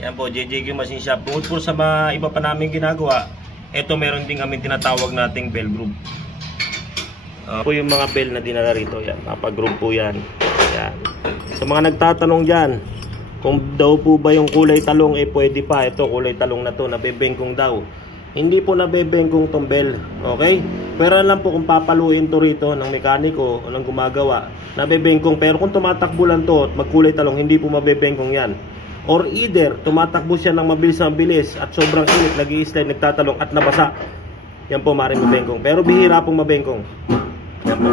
Yan po, JJQ Machine Shop. Bukod po sa mga iba pa namin ginagawa, ito meron din kami tinatawag nating bell group. Po yung mga bell na dinala rito, yan, mapag-group po yan. Yan. Sa mga nagtatanong dyan, kung daw po ba yung kulay talong, pwede pa. Ito, kulay talong na to, nabebengkong daw. Hindi po nabebengkong tong bell, okay? Pero alam po kung papaluin to rito ng mekaniko o ng gumagawa, nabebengkong. Pero kung tumatakbo lang to at magkulay talong, hindi po mabebengkong yan. Or either, tumatakbo siya ng mabilis at sobrang init, nag-i-slide, nagtatalong at nabasa. Yan po, maaaring mabengkong. Pero bihira pong mabengkong. Yan po.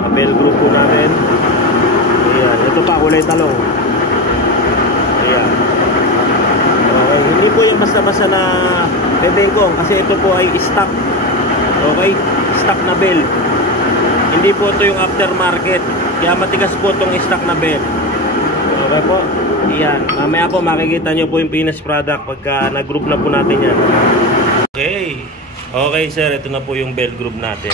Mga bell group po natin. Ayan. Ito pa, kulay talong. Ayan. Okay. Hindi po yung basta-basta na bebengkong kasi ito po ay stock. Okay? Stock na bell. Hindi po ito yung aftermarket. Kaya matigas po itong stock na bell. Okay po? Ayan. Mamaya po makikita nyo po yung finished product pagka nag-group na po natin yan. Okay. Okay sir, ito na po yung bell group natin.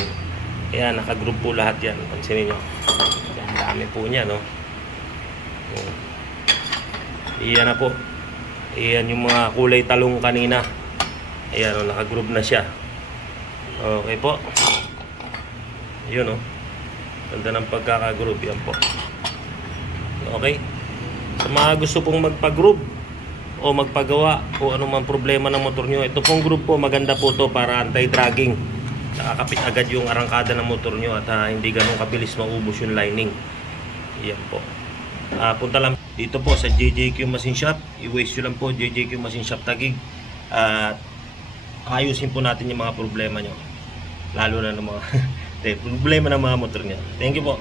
Ayan, naka-group po lahat yan. Pansinin nyo. Ayan, dami po niya, no? Ayan na po. Ayan yung mga kulay talong kanina. Ayan, no, naka-group na siya. Okay po. Yun, no? Ganda ng pagkaka-group. Yan po. Okay. Sa mga gusto pong magpa-group o magpagawa o anumang problema ng motor nyo, ito pong group po, maganda po to para anti-dragging. Nakakapit agad yung arangkada ng motor nyo at hindi ganun kabilis maubos yung lining. Yan po. Punta lang dito po sa JJQ Machine Shop. I-waste nyo lang po JJQ Machine Shop Taguig. At ayusin po natin yung mga problema nyo. Lalo na ng mga problema ng mga motor nyo. Thank you po.